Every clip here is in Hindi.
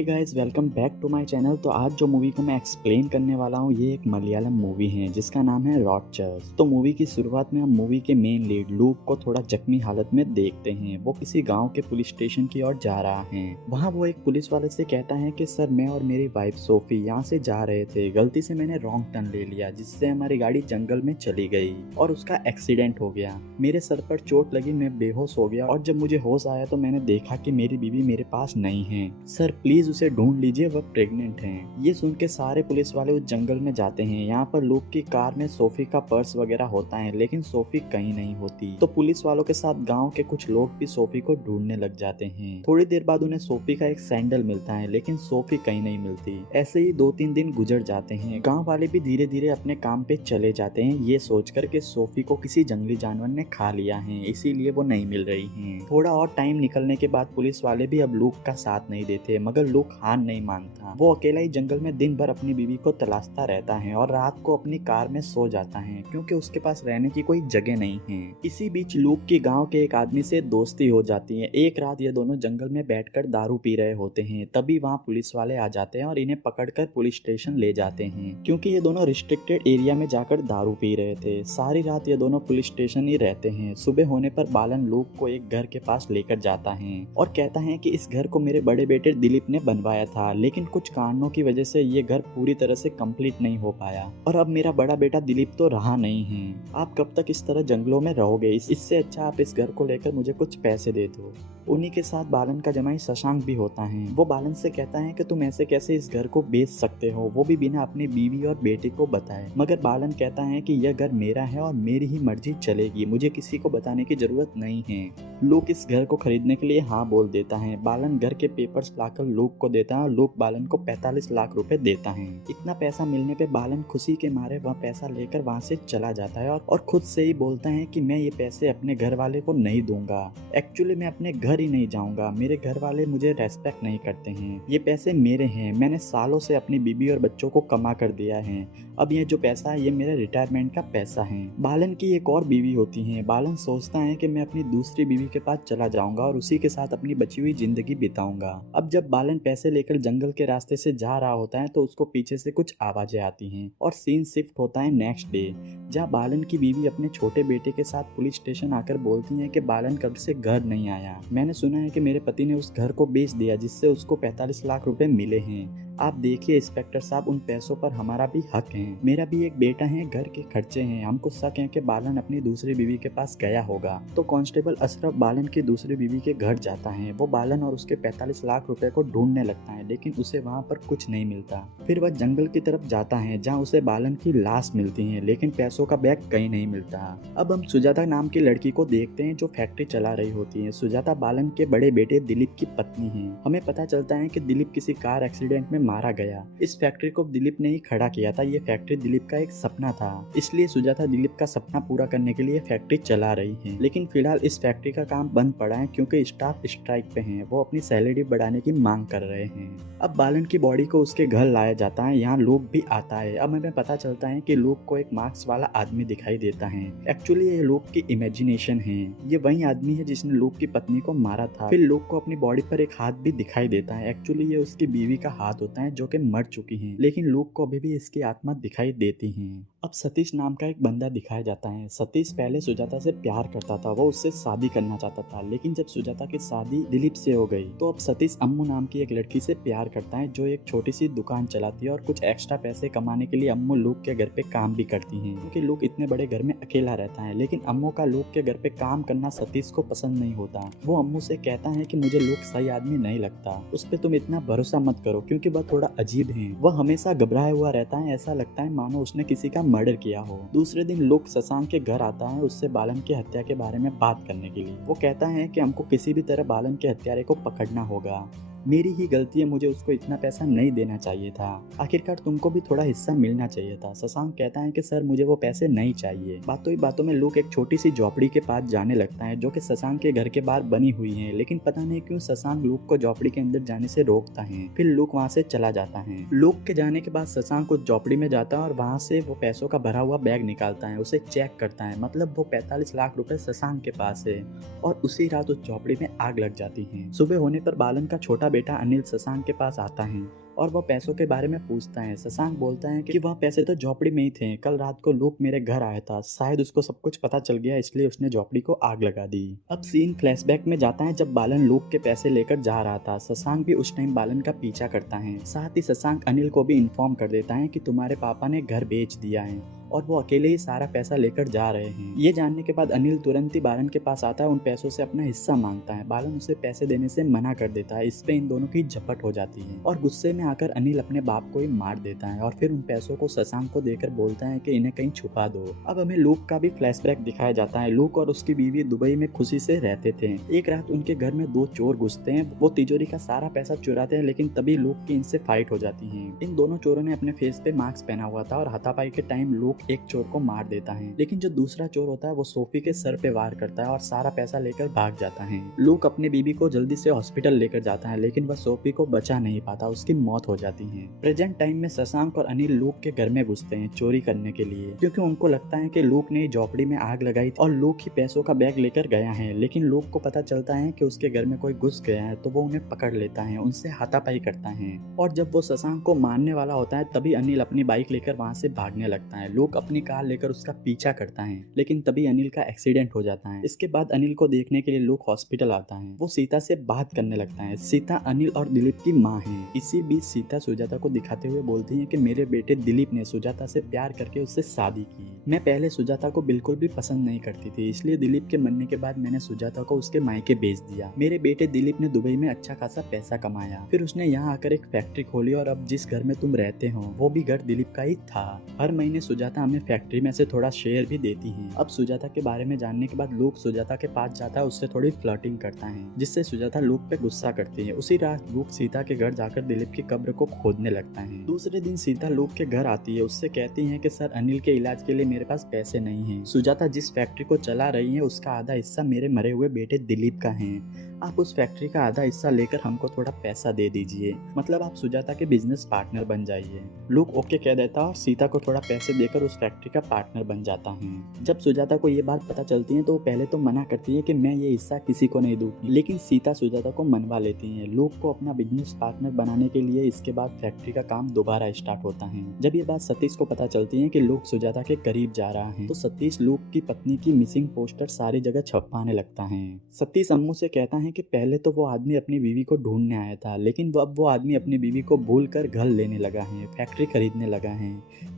Hey guys, welcome back to my channel. तो आज जो मूवी को मैं एक्सप्लेन करने वाला हूँ ये एक मलयालम मूवी है जिसका नाम है रॉडचर्स। तो मूवी की शुरुआत में हम मूवी के मेन लीड लूक को थोड़ा जख्मी हालत में देखते हैं। वो किसी गांव के पुलिस स्टेशन की ओर जा रहा है। वहाँ वो एक पुलिस वाले से कहता है कि सर, मैं और मेरी वाइफ सोफी यहाँ से जा रहे थे, गलती से मैंने रॉन्ग टर्न ले लिया जिससे हमारी गाड़ी जंगल में चली गई और उसका एक्सीडेंट हो गया। मेरे सर पर चोट लगी, मैं बेहोश हो गया और जब मुझे होश आया तो मैंने देखा कि मेरी बीवी मेरे पास नहीं है। सर प्लीज उसे ढूंढ लीजिए, वह प्रेग्नेंट है। ये सुन के सारे पुलिस वाले उस जंगल में जाते हैं। यहाँ पर लूक की कार में सोफी का पर्स वगैरह होता है लेकिन सोफी कहीं नहीं होती। तो पुलिस वालों के साथ गांव के कुछ लोग भी सोफी को ढूंढने लग जाते हैं। थोड़ी देर बाद उन्हें सोफी का एक सैंडल मिलता है लेकिन सोफी कहीं नहीं मिलती। ऐसे ही 2-3 दिन गुजर जाते हैं। गाँव वाले भी धीरे धीरे अपने काम पे चले जाते हैं, ये सोचकर के सोफी को किसी जंगली जानवर ने खा लिया है, इसीलिए वो नहीं मिल रही है। थोड़ा और टाइम निकलने के बाद पुलिस वाले भी अब लूक का साथ नहीं देते, मगर लूक हार नहीं मानता। वो अकेला ही जंगल में दिन भर अपनी बीवी को तलाशता रहता है और रात को अपनी कार में सो जाता है क्योंकि उसके पास रहने की कोई जगह नहीं है। इसी बीच लूक की गांव के एक आदमी से दोस्ती हो जाती है। एक रात ये दोनों जंगल में बैठकर दारू पी रहे होते हैं, तभी वहाँ पुलिस वाले आ जाते हैं और इन्हें पकड़कर पुलिस स्टेशन ले जाते हैं क्योंकि ये दोनों रिस्ट्रिक्टेड एरिया में जाकर दारू पी रहे थे। सारी रात ये दोनों पुलिस स्टेशन ही रहते हैं। सुबह होने पर बालन लूक को एक घर के पास लेकर जाता है और कहता है कि इस घर को मेरे बड़े बेटे दिलीप ने बनवाया था, लेकिन कुछ कारणों की वजह से ये घर पूरी तरह से कंप्लीट नहीं हो पाया और अब मेरा बड़ा बेटा दिलीप तो रहा नहीं है। आप कब तक इस तरह जंगलों में रहोगे? इससे अच्छा आप इस घर को लेकर मुझे कुछ पैसे दे दो। उन्हीं के साथ बालन का जमाई शशांक भी होता है। वो बालन से कहता है कि तुम ऐसे कैसे इस घर को बेच सकते हो, वो भी बिना अपनी बीवी और बेटे को बताए। मगर बालन कहता है कि यह घर मेरा है और मेरी ही मर्जी चलेगी, मुझे किसी को बताने की जरूरत नहीं है। लूक इस घर को खरीदने के लिए हाँ बोल देता है। बालन घर के पेपर्स लाकर लूक को देता है और लूक बालन को 45 लाख रुपए देता है। इतना पैसा मिलने पे बालन खुशी के मारे वह पैसा लेकर वहाँ से चला जाता है और खुद से ही बोलता है कि मैं ये पैसे अपने घर वाले को नहीं दूंगा। एक्चुअली मैं अपने घर ही नहीं जाऊंगा, मेरे घर वाले मुझे रेस्पेक्ट नहीं करते हैं। ये पैसे मेरे हैं, मैंने सालों से अपनी बीबी और बच्चों को कमा कर दिया है। अब ये जो पैसा है ये मेरे रिटायरमेंट का पैसा है। बालन की एक और बीवी होती है। बालन सोचता है कि मैं अपनी दूसरी बीवी के पास चला जाऊंगा और उसी के साथ अपनी बची हुई जिंदगी बिताऊंगा। अब जब बालन पैसे लेकर जंगल के रास्ते से जा रहा होता है तो उसको पीछे से कुछ आवाजें आती हैं और सीन शिफ्ट होता है नेक्स्ट डे, जहाँ बालन की बीवी अपने छोटे बेटे के साथ पुलिस स्टेशन आकर बोलती है कि बालन कब से घर नहीं आया। मैंने सुना है कि मेरे पति ने उस घर को बेच दिया जिससे उसको 45 लाख रुपए मिले हैं। आप देखिए इंस्पेक्टर साहब, उन पैसों पर हमारा भी हक है। मेरा भी एक बेटा है, घर के खर्चे हैं। हमको शक है कि बालन अपनी दूसरी बीवी के पास गया होगा। तो कांस्टेबल अशरफ बालन की दूसरी बीवी के घर जाता है। वो बालन और उसके 45 लाख रुपए को ढूंढने लगता है लेकिन उसे वहाँ पर कुछ नहीं मिलता। फिर वह जंगल की तरफ जाता है जहाँ उसे बालन की लाश मिलती है लेकिन पैसों का बैग कहीं नहीं मिलता। अब हम सुजाता नाम की लड़की को देखते हैं जो फैक्ट्री चला रही होती है। सुजाता बालन के बड़े बेटे दिलीप की पत्नी है। हमें पता चलता है कि दिलीप किसी कार एक्सीडेंट में मारा गया। इस फैक्ट्री को दिलीप ने ही खड़ा किया था। ये फैक्ट्री दिलीप का एक सपना था, इसलिए सुजाता दिलीप का सपना पूरा करने के लिए फैक्ट्री चला रही है। लेकिन फिलहाल इस फैक्ट्री का काम बंद पड़ा है क्योंकि स्टाफ स्ट्राइक पे हैं। वो अपनी सैलरी बढ़ाने की मांग कर रहे हैं। अब बालन की बॉडी को उसके घर लाया जाता है। यहाँ लूक भी आता है। अब हमें पता चलता है कि लूक को एक मास्क वाला आदमी दिखाई देता है। एक्चुअली ये लूक की इमेजिनेशन है। ये वही आदमी है जिसने लूक की पत्नी को मारा था। फिर लूक को अपनी बॉडी पर एक हाथ भी दिखाई देता है। एक्चुअली ये उसकी बीवी का हाथ होता है जो कि मर चुकी है, लेकिन लूक को अभी भी इसकी आत्मा दिखाई देती है। अब सतीश नाम का एक बंदा दिखाया जाता है। सतीश पहले सुजाता से प्यार करता था, वो उससे शादी करना चाहता था, लेकिन जब सुजाता की शादी दिलीप से हो गई तो अब सतीश अम्मू नाम की एक लड़की से प्यार करता है जो एक छोटी सी दुकान चलाती है और कुछ एक्स्ट्रा पैसे कमाने के लिए अम्मू लूक के घर पे काम भी करती है क्योंकि लूक इतने बड़े घर में अकेला रहता है। लेकिन अम्मू का लूक के घर पे काम करना सतीश को पसंद नहीं होता। वो अम्मू से कहता है कि मुझे लूक सही आदमी नहीं लगता, उस पर तुम इतना भरोसा मत करो क्योंकि वह थोड़ा अजीब है। वह हमेशा घबराया हुआ रहता है, ऐसा लगता है मानो उसने किसी का मर्डर किया हो। दूसरे दिन लूक शशांक के घर आता है उससे बालन की हत्या के बारे में बात करने के लिए। वो कहता है कि हमको किसी भी तरह बालन के हत्यारे को पकड़ना होगा। मेरी ही गलती है, मुझे उसको इतना पैसा नहीं देना चाहिए था। आखिरकार तुमको भी थोड़ा हिस्सा मिलना चाहिए था। शशांक कहता है कि सर मुझे वो पैसे नहीं चाहिए। बातों ही बातों में लूक एक छोटी सी झोपड़ी के पास जाने लगता है जो कि शशांक के घर के बाहर बनी हुई है, लेकिन पता नहीं क्यों शशांक लूक को झोपड़ी के अंदर जाने से रोकता है। फिर लूक वहाँ से चला जाता है। लूक के जाने के बाद शशांक उस झोपड़ी में जाता है और वहाँ से वो पैसों का भरा हुआ बैग निकालता है, उसे चेक करता है। मतलब वो 45 लाख रुपए शशांक के पास है और उसी रात उस झोपड़ी में आग लग जाती है। सुबह होने पर बालन का छोटा बेटा अनिल शशांक के पास आता है और वो पैसों के बारे में पूछता है। शशांक बोलता है कि वह पैसे तो झोपड़ी में ही थे, कल रात को लूक मेरे घर आया था, शायद उसको सब कुछ पता चल गया इसलिए उसने झोपड़ी को आग लगा दी। अब सीन फ्लैशबैक में जाता है जब बालन लूक के पैसे लेकर जा रहा था। शशांक भी उस टाइम बालन का पीछा करता है। साथ ही शशांक अनिल को भी इन्फॉर्म कर देता है कि तुम्हारे पापा ने घर बेच दिया है और वो अकेले ही सारा पैसा लेकर जा रहे हैं। ये जानने के बाद अनिल तुरंत ही बालन के पास आता है, उन पैसों से अपना हिस्सा मांगता है। बालन उसे पैसे देने से मना कर देता है। इस पे इन दोनों की झपट हो जाती है और गुस्से में आकर अनिल अपने बाप को ही मार देता है और फिर उन पैसों को शशांक को देकर बोलता है कि इन्हें कहीं छुपा दो। अब हमें लूक का भी फ्लैशबैक दिखाया जाता है। लूक और उसकी बीवी दुबई में खुशी से रहते थे। एक रात उनके घर में दो चोर घुसते हैं। वो तिजोरी का सारा पैसा चुराते हैं, लेकिन तभी लूक की इनसे फाइट हो जाती है। इन दोनों चोरों ने अपने फेस पे मास्क पहना हुआ था और हाथापाई के टाइम लूक एक चोर को मार देता है, लेकिन जो दूसरा चोर होता है वो सोफी के सर पे वार करता है और सारा पैसा लेकर भाग जाता है। लूक अपने बीबी को जल्दी से हॉस्पिटल लेकर जाता है, लेकिन वह सोफी को बचा नहीं पाता, उसकी मौत हो जाती है। प्रेजेंट टाइम में शशांक और अनिल लूक के घर में घुसते हैं चोरी करने के लिए, क्योंकि उनको लगता है कि लूक ने झोपड़ी में आग लगाई और लूक ही पैसों का बैग लेकर गया है। लेकिन लूक को पता चलता है कि उसके घर में कोई घुस गया है, तो वो उन्हें पकड़ लेता है, उनसे हाथापाई करता है और जब वो शशांक को मारने वाला होता है तभी अनिल अपनी बाइक लेकर वहां से भागने लगता है। लूक अपनी कार लेकर उसका पीछा करता है, लेकिन तभी अनिल का एक्सीडेंट हो जाता है। इसके बाद अनिल को देखने के लिए लूक हॉस्पिटल आता है। वो सीता से बात करने लगता है। सीता अनिल और दिलीप की माँ है। इसी बीच सीता सुजाता को दिखाते हुए बोलती है कि मेरे बेटे दिलीप ने सुजाता से प्यार करके उससे शादी की। मैं पहले सुजाता को बिल्कुल भी पसंद नहीं करती थी, इसलिए दिलीप के मरने के बाद मैंने सुजाता को उसके मायके भेज दिया। मेरे बेटे दिलीप ने दुबई में अच्छा खासा पैसा कमाया, फिर उसने यहाँ आकर एक फैक्ट्री खोली और अब जिस घर में तुम रहते हो वो भी घर दिलीप का ही था। हर महीने सुजाता हमें फैक्ट्री में से थोड़ा शेयर भी देती है। अब सुजाता के बारे में जानने के बाद लूक सुजाता के पास जाता है, उससे थोड़ी फ्लर्टिंग करता है, जिससे सुजाता लूक पे गुस्सा करती है। उसी रात लूक सीता के घर जाकर दिलीप की कब्र को खोदने लगता है। दूसरे दिन सीता लूक के घर आती है, उससे कहती है कि सर अनिल के इलाज के लिए मेरे पास पैसे नहीं हैं। सुजाता जिस फैक्ट्री को चला रही है उसका आधा हिस्सा मेरे मरे हुए बेटे दिलीप का है, आप उस फैक्ट्री का आधा हिस्सा लेकर हमको थोड़ा पैसा दे दीजिए, मतलब आप सुजाता के बिजनेस पार्टनर बन जाइए। लूक ओके कह देता और सीता को थोड़ा पैसे देकर उस फैक्ट्री का पार्टनर बन जाता है। जब सुजाता को ये बात पता चलती है तो वो पहले तो मना करती है कि मैं ये हिस्सा किसी को नहीं दूंगी, लेकिन सीता सुजाता को मनवा लेती है। लूक को अपना बिजनेस पार्टनर बनाने के लिए इसके बाद फैक्ट्री का काम दोबारा स्टार्ट होता है। जब ये बात सतीश को पता चलती है कि लूक सुजाता के करीब जा रहा है, तो सतीश लूक की पत्नी की मिसिंग पोस्टर सारी जगह छपवाने लगता है। सतीश अम्मू से कहता है कि पहले तो वो आदमी अपनी बीवी को ढूंढने आया था, लेकिन अब वो आदमी अपनी बीवी को भूलकर घर लेने लगा है, फैक्ट्री खरीदने लगा है,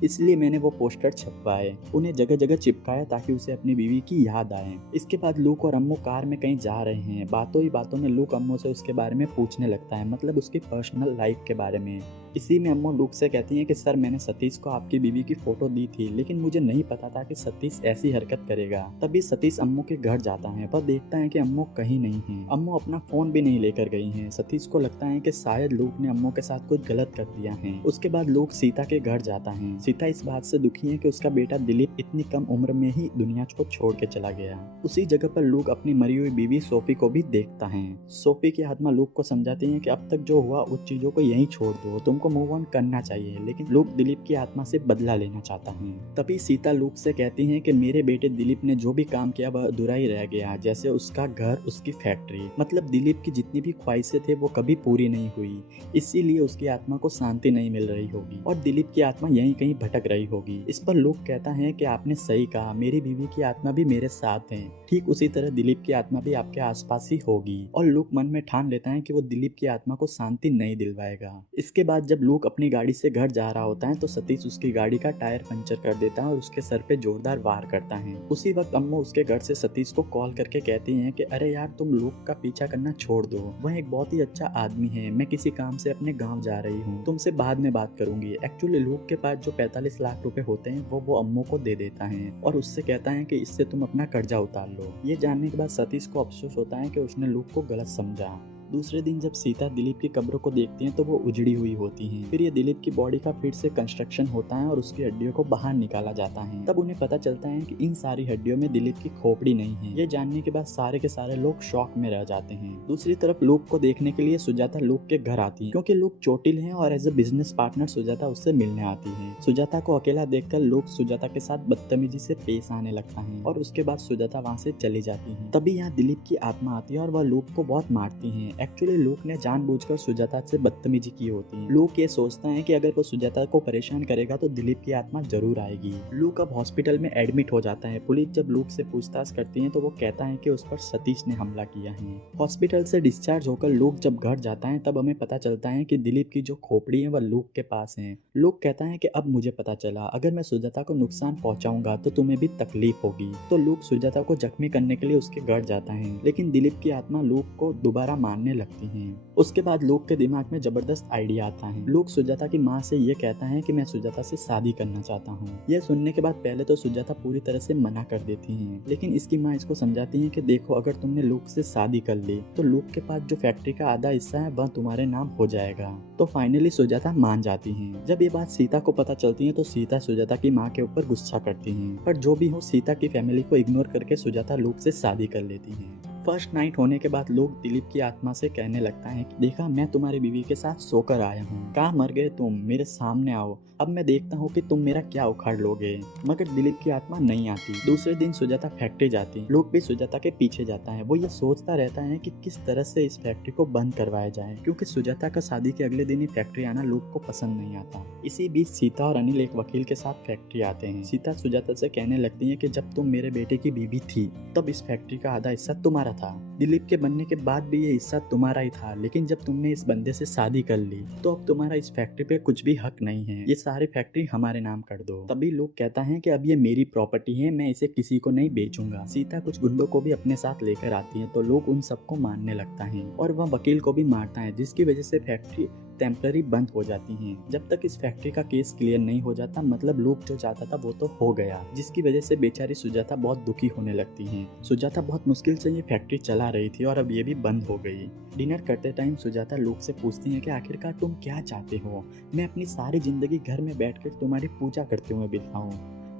इसलिए मैंने वो पोस्टर छपवाए, उन्हें जगह जगह चिपकाया ताकि उसे अपनी बीवी की याद आए। इसके बाद लूक और अम्मू कार में कहीं जा रहे हैं। बातों ही बातों में लूक अम्मू से उसके बारे में पूछने लगता है, मतलब उसकी पर्सनल लाइफ के बारे में। इसी में अम्मू लूक से कहती है कि सर मैंने सतीश को आपकी बीवी की फोटो दी थी, लेकिन मुझे नहीं पता था कि सतीश ऐसी हरकत करेगा। तभी सतीश अम्मू के घर जाता है, वह देखता है कि अम्मू कहीं नहीं है। अम्मू अपना फोन भी नहीं लेकर गई हैं। सतीश को लगता है कि शायद लूक ने अम्मू के साथ कुछ गलत कर दिया है। उसके बाद लूक सीता के घर जाता है। सीता इस बात से दुखी है कि उसका बेटा दिलीप इतनी कम उम्र में ही दुनिया को छोड़ के चला गया। उसी जगह पर लूक अपनी मरी हुई बीवी सोफी को भी देखता है। सोफी की आत्मा लूक को समझाती है कि अब तक जो हुआ उस चीजों को यहीं छोड़ दो, तुमको मूव ऑन करना चाहिए, लेकिन लूक दिलीप की आत्मा से बदला लेना चाहता है। तभी सीता लूक से कहती है कि मेरे बेटे दिलीप ने जो भी काम किया वह अधूरा ही रह गया, जैसे उसका घर, उसकी फैक्ट्री, मतलब दिलीप की जितनी भी ख्वाहिशें थे वो कभी पूरी नहीं हुई, इसीलिए उसकी आत्मा को शांति नहीं मिल रही होगी और दिलीप की आत्मा यहीं कहीं भटक रही होगी। इस पर लूक कहता है कि आपने सही कहा, मेरी बीवी की आत्मा भी मेरे साथ है, ठीक उसी तरह दिलीप की आत्मा भी आपके आसपास ही होगी। और लूक मन में ठान लेता है कि वो दिलीप की आत्मा को शांति नहीं दिलवाएगा। इसके बाद जब लूक अपनी गाड़ी से घर जा रहा होता है तो सतीश उसकी गाड़ी का टायर पंचर कर देता है और उसके सर पे जोरदार वार करता है। उसी वक्त अम्मू उसके घर से सतीश को कॉल करके कहती हैं कि अरे यार तुम लूक का पीछा करना छोड़ दो, वह एक बहुत ही अच्छा आदमी है, मैं किसी काम से अपने गाँव जा रही हूँ, तुमसे बाद में बात करूंगी। एक्चुअली लूक के पास जो 45 लाख रुपए होते हैं वो अम्मू को दे देता है और उससे कहता है कि इससे तुम अपना कर्जा उतार लो। ये जानने के बाद सतीश को अफसोस होता है कि उसने लूक को गलत समझा। दूसरे दिन जब सीता दिलीप की कब्र को देखती हैं तो वो उजड़ी हुई होती हैं। फिर ये दिलीप की बॉडी का फिर से कंस्ट्रक्शन होता है और उसकी हड्डियों को बाहर निकाला जाता है। तब उन्हें पता चलता है कि इन सारी हड्डियों में दिलीप की खोपड़ी नहीं है। ये जानने के बाद सारे के सारे लोग शॉक में रह जाते हैं। दूसरी तरफ लूक को देखने के लिए सुजाता लूक के घर आती है, क्योंकि लूक चोटिल है और as a business partner Sujata उससे मिलने आती है। सुजाता को अकेला देखकर लूक सुजाता के साथ बदतमीजी से पेश आने लगता है और उसके बाद सुजाता वहाँ से चली जाती है। तभी यहाँ दिलीप की आत्मा आती है और वह लूक को बहुत मारती है। एक्चुअली लूक ने जानबूझकर सुजाता से बदतमीजी की होती है। लूक ये सोचता है कि अगर वो सुजाता को परेशान करेगा तो दिलीप की आत्मा जरूर आएगी। लूक अब हॉस्पिटल में एडमिट हो जाता है। पुलिस जब लूक से पूछताछ करती है तो वो कहता है कि उस पर सतीश ने हमला किया है। हॉस्पिटल से डिस्चार्ज होकर लूक जब घर जाता है तब हमें पता चलता है कि दिलीप की जो खोपड़ी है वह लूक के पास है। लूक कहता है कि अब मुझे पता चला, अगर मैं सुजाता को नुकसान पहुंचाऊंगा तो तुम्हें भी तकलीफ होगी। तो लूक सुजाता को जख्मी करने के लिए उसके घर जाता है, लेकिन दिलीप की आत्मा लूक को दोबारा मारने लगती है। उसके बाद लूक के दिमाग में जबरदस्त आइडिया आता है। लूक सुजाता की माँ से ये कहता है कि मैं सुजाता से शादी करना चाहता हूँ। यह सुनने के बाद पहले तो सुजाता पूरी तरह से मना कर देती है, लेकिन इसकी माँ इसको समझाती है कि देखो, अगर तुमने लूक से शादी कर ली तो लूक के पास जो फैक्ट्री का आधा हिस्सा है वह तुम्हारे नाम हो जाएगा। तो फाइनली सुजाता मान जाती है। जब ये बात सीता को पता चलती है तो सीता सुजाता की माँ के ऊपर गुस्सा करती है, पर जो भी हो सीता की फैमिली को इग्नोर करके सुजाता लूक से शादी कर लेती है। फर्स्ट नाइट होने के बाद लोग दिलीप की आत्मा से कहने लगता है कि देखा, मैं तुम्हारी बीवी के साथ सोकर आया हूँ, कहाँ मर गए तुम, मेरे सामने आओ, अब मैं देखता हूँ कि तुम मेरा क्या उखाड़ लोगे। मगर दिलीप की आत्मा नहीं आती। दूसरे दिन सुजाता फैक्ट्री जाती, लोग भी सुजाता के पीछे जाता है। वो ये सोचता रहता है कि किस तरह से इस फैक्ट्री को बंद करवाया जाए, क्योंकि सुजाता का शादी के अगले दिन ही फैक्ट्री आना लोग को पसंद नहीं आता। इसी बीच सीता और अनिल एक वकील के साथ फैक्ट्री आते हैं। सीता सुजाता से कहने लगती है कि जब तुम मेरे बेटे की बीवी थी तब इस फैक्ट्री का आधा हिस्सा तुम्हारा था। दिलीप के बनने के बाद भी ये हिस्सा तुम्हारा ही था, लेकिन जब तुमने इस बंदे से शादी कर ली तो अब तुम्हारा इस फैक्ट्री पे कुछ भी हक नहीं है। ये सारी फैक्ट्री हमारे नाम कर दो। तभी लोग कहता है कि अब ये मेरी प्रॉपर्टी है, मैं इसे किसी को नहीं बेचूंगा। सीता कुछ गुंडों को भी अपने साथ लेकर आती है तो लोग उन सबको मारने लगता है और वह वकील को भी मारता है, जिसकी वजह से फैक्ट्री टेम्पररी बंद हो जाती हैं। जब तक इस फैक्ट्री का केस क्लियर नहीं हो जाता, मतलब लोग जो चाहता था वो तो हो गया, जिसकी वजह से बेचारी सुजाता बहुत दुखी होने लगती हैं। सुजाता बहुत मुश्किल से ये फैक्ट्री चला रही थी और अब ये भी बंद हो गई। डिनर करते टाइम सुजाता लोग से पूछती है कि आखिरकार तुम क्या चाहते हो, मैं अपनी सारी जिंदगी घर में बैठकर तुम्हारी पूजा करते हुए बिताऊं।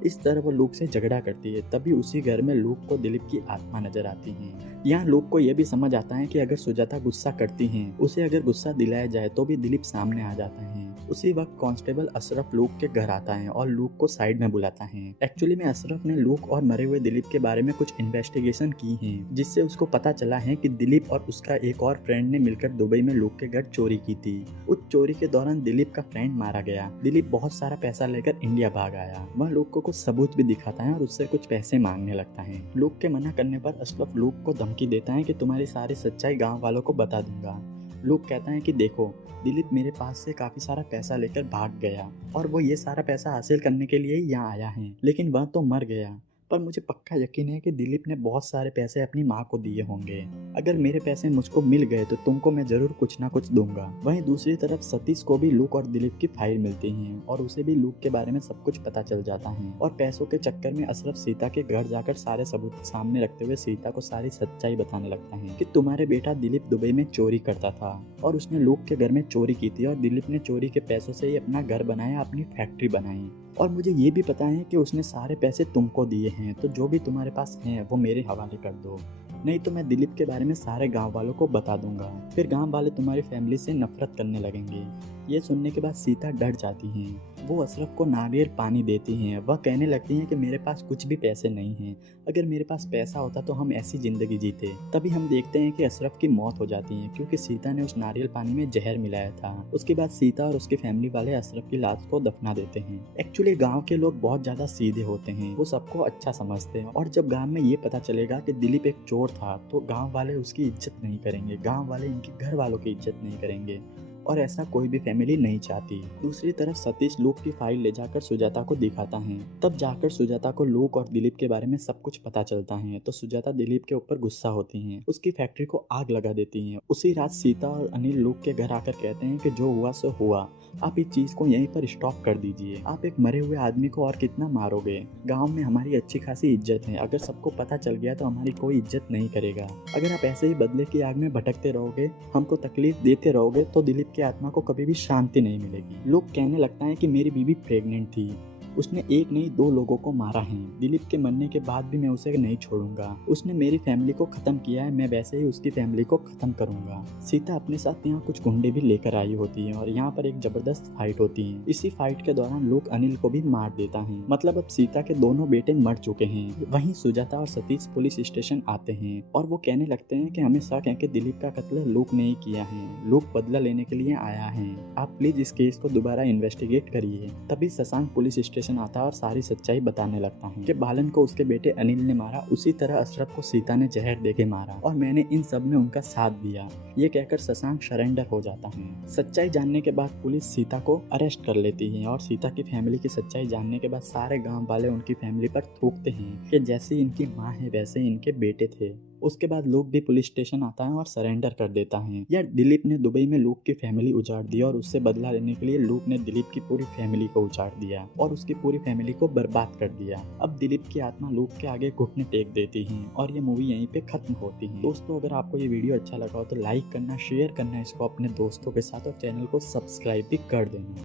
इस तरह वो लूक से झगड़ा करती है। तभी उसी घर में लूक को दिलीप की आत्मा नजर आती है। यहाँ लूक को यह भी समझ आता है कि अगर सुजाता गुस्सा करती है, उसे अगर गुस्सा दिलाया जाए तो भी दिलीप सामने आ जाता है। उसी वक्त कांस्टेबल अशरफ लूक के घर आता है और लूक को साइड में बुलाता है। एक्चुअली में अशरफ ने लूक और मरे हुए दिलीप के बारे में कुछ इन्वेस्टिगेशन की है, जिससे उसको पता चला है कि दिलीप और उसका एक और फ्रेंड ने मिलकर दुबई में लूक के घर चोरी की थी। उस चोरी के दौरान दिलीप का फ्रेंड मारा गया। दिलीप बहुत सारा पैसा लेकर इंडिया भाग आया। वह लूक को कुछ सबूत भी दिखाता है और उससे कुछ पैसे मांगने लगता है। लूक के मना करने पर अशरफ लूक को धमकी देता है कि तुम्हारी सारी सच्चाई गाँव वालों को बता दूंगा। लूक कहता है कि देखो, दिलीप मेरे पास से काफी सारा पैसा लेकर भाग गया और वो ये सारा पैसा हासिल करने के लिए ही यहाँ आया है, लेकिन वह तो मर गया। पर मुझे पक्का यकीन है कि दिलीप ने बहुत सारे पैसे अपनी माँ को दिए होंगे। अगर मेरे पैसे मुझको मिल गए तो तुमको मैं जरूर कुछ ना कुछ दूंगा। वहीं दूसरी तरफ सतीश को भी लूक और दिलीप की फाइल मिलती है और उसे भी लूक के बारे में सब कुछ पता चल जाता है। और पैसों के चक्कर में अशरफ सीता के घर जाकर सारे सबूत सामने रखते हुए सीता को सारी सच्चाई बताने लगता है कि तुम्हारे बेटा दिलीप दुबई में चोरी करता था और उसने लूक के घर में चोरी की थी और दिलीप ने चोरी के पैसों से ही अपना घर बनाया, अपनी फैक्ट्री बनाई। और मुझे ये भी पता है कि उसने सारे पैसे तुमको दिए हैं, तो जो भी तुम्हारे पास हैं वो मेरे हवाले कर दो, नहीं तो मैं दिलीप के बारे में सारे गांव वालों को बता दूंगा। फिर गांव वाले तुम्हारी फैमिली से नफरत करने लगेंगे। ये सुनने के बाद सीता डर जाती हैं। वो अशरफ को नारियल पानी देती हैं। वह कहने लगती हैं कि मेरे पास कुछ भी पैसे नहीं हैं, अगर मेरे पास पैसा होता तो हम ऐसी जिंदगी जीते। तभी हम देखते हैं कि अशरफ की मौत हो जाती है, क्योंकि सीता ने उस नारियल पानी में जहर मिलाया था। उसके बाद सीता और उसकी फैमिली वाले अशरफ की लाश को दफना देते हैं। एक्चुअली गाँव के लोग बहुत ज्यादा सीधे होते हैं, वो सबको अच्छा समझते हैं। और जब गाँव में ये पता चलेगा कि दिलीप एक चोर था तो गाँव वाले उसकी इज्जत नहीं करेंगे, गाँव वाले इनके घर वालों की इज्जत नहीं करेंगे, और ऐसा कोई भी फैमिली नहीं चाहती। दूसरी तरफ सतीश लूक की फाइल ले जाकर सुजाता को दिखाता है। तब जाकर सुजाता को लूक और दिलीप के बारे में सब कुछ पता चलता है। तो सुजाता दिलीप के ऊपर गुस्सा होती हैं, उसकी फैक्ट्री को आग लगा देती हैं। उसी रात सीता और अनिल लूक के घर आकर कहते हैं कि जो हुआ सो हुआ, आप इस चीज को यहीं पर स्टॉप कर दीजिए। आप एक मरे हुए आदमी को और कितना मारोगे? गाँव में हमारी अच्छी खासी इज्जत है, अगर सबको पता चल गया तो हमारी कोई इज्जत नहीं करेगा। अगर आप ऐसे ही बदले की आग में भटकते रहोगे, हमको तकलीफ देते रहोगे, तो दिलीप की आत्मा को कभी भी शांति नहीं मिलेगी। लोग कहने लगता है कि मेरी बीवी प्रेग्नेंट थी उसने एक नहीं 2 लोगों को मारा है। दिलीप के मरने के बाद भी मैं उसे नहीं छोड़ूंगा। उसने मेरी फैमिली को खत्म किया है, मैं वैसे ही उसकी फैमिली को खत्म करूंगा। सीता अपने साथ यहाँ कुछ गुंडे भी लेकर आई होती है और यहाँ पर एक जबरदस्त फाइट होती है। इसी फाइट के दौरान लोग अनिल को भी मार देता है। मतलब अब सीता के दोनों बेटे मर चुके हैं। वहीं सुजाता और सतीश पुलिस स्टेशन आते हैं और वो कहने लगते हैं कि हमें शक है कि दिलीप का कत्ल लूक ने ही किया है। लूक बदला लेने के लिए आया है, आप प्लीज इस केस को दोबारा इन्वेस्टिगेट करिए। तभी शशांक पुलिस स्टेशन आता है और सारी सच्चाई बताने लगता है कि बालन को उसके बेटे अनिल ने मारा, उसी तरह अशरफ को सीता ने जहर देके मारा और मैंने इन सब में उनका साथ दिया। ये कहकर शशांक सरेंडर हो जाता है। सच्चाई जानने के बाद पुलिस सीता को अरेस्ट कर लेती है और सीता की फैमिली की सच्चाई जानने के बाद सारे गांव वाले उनकी फैमिली पर थूकते हैं कि जैसे इनकी माँ है वैसे इनके बेटे थे। उसके बाद लूक भी पुलिस स्टेशन आता है और सरेंडर कर देता है। यार दिलीप ने दुबई में लूक की फैमिली उजाड़ दी और उससे बदला लेने के लिए लूक ने दिलीप की पूरी फैमिली को उजाड़ दिया और उसकी पूरी फैमिली को बर्बाद कर दिया। अब दिलीप की आत्मा लूक के आगे घुटने टेक देती है और ये मूवी यहीं पे खत्म होती है। दोस्तों अगर आपको ये वीडियो अच्छा लगा हो तो लाइक करना, शेयर करना इसको अपने दोस्तों के साथ और चैनल को सब्सक्राइब भी कर देना।